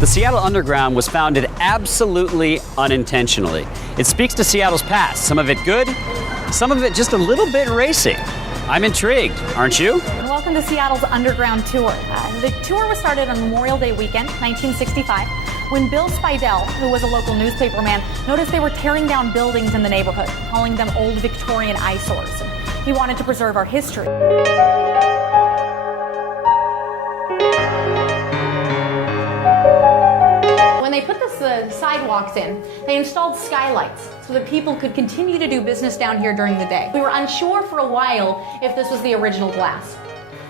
The Seattle Underground was founded absolutely unintentionally. It speaks to Seattle's past, some of it good, some of it just a little bit racy. I'm intrigued, aren't you? Welcome to Seattle's Underground Tour. The tour was started on Memorial Day weekend, 1965, when Bill Spidell, who was a local newspaperman, noticed they were tearing down buildings in the neighborhood, calling them old Victorian eyesores. He wanted to preserve our history. When they put the sidewalks in, they installed skylights so that people could continue to do business down here during the day. We were unsure for a while if this was the original glass.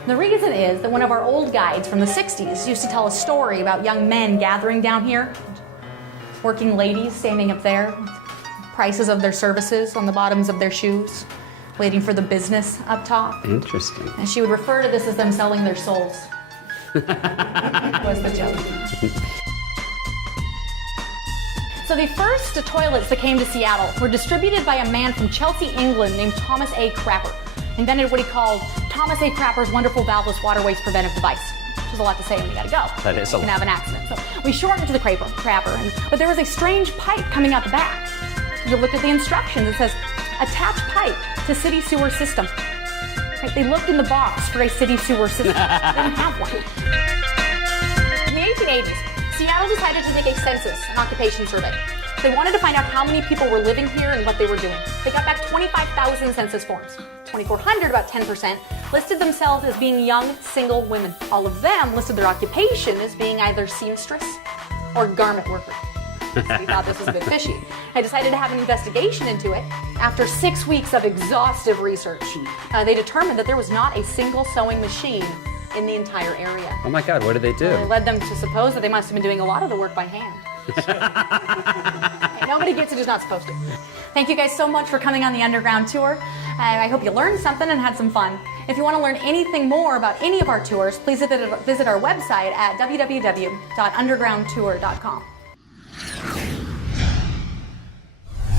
The reason is that one of our old guides from the 60s used to tell a story about young men gathering down here, working ladies standing up there, prices of their services on the bottoms of their shoes, waiting for the business up top. Interesting. And she would refer to this as them selling their souls. Was the joke. So the first toilets that came to Seattle were distributed by a man from Chelsea, England named Thomas A. Crapper. Invented what he called Thomas A. Crapper's wonderful valveless waterways preventive device. Which is a lot to say when you gotta go. That is a lot. You can have an accident. So we shortened it to the Crapper, but there was a strange pipe coming out the back. You look at the instructions, it says, attach pipe to city sewer system. Right? They looked in the box for a city sewer system. They didn't have one. In the 1880s, Seattle decided to take a census, an occupation survey. They wanted to find out how many people were living here and what they were doing. They got back 25,000 census forms. 2,400, about 10%, listed themselves as being young, single women. All of them listed their occupation as being either seamstress or garment worker. So we thought this was a bit fishy. I decided to have an investigation into it. After 6 weeks of exhaustive research, they determined that there was not a single sewing machine in the entire area. Oh my God, what did they do? It led them to suppose that they must have been doing a lot of the work by hand. Nobody gets it who's not supposed to. Thank you guys so much for coming on the Underground Tour. I hope you learned something and had some fun. If you want to learn anything more about any of our tours, please visit our website at www.undergroundtour.com.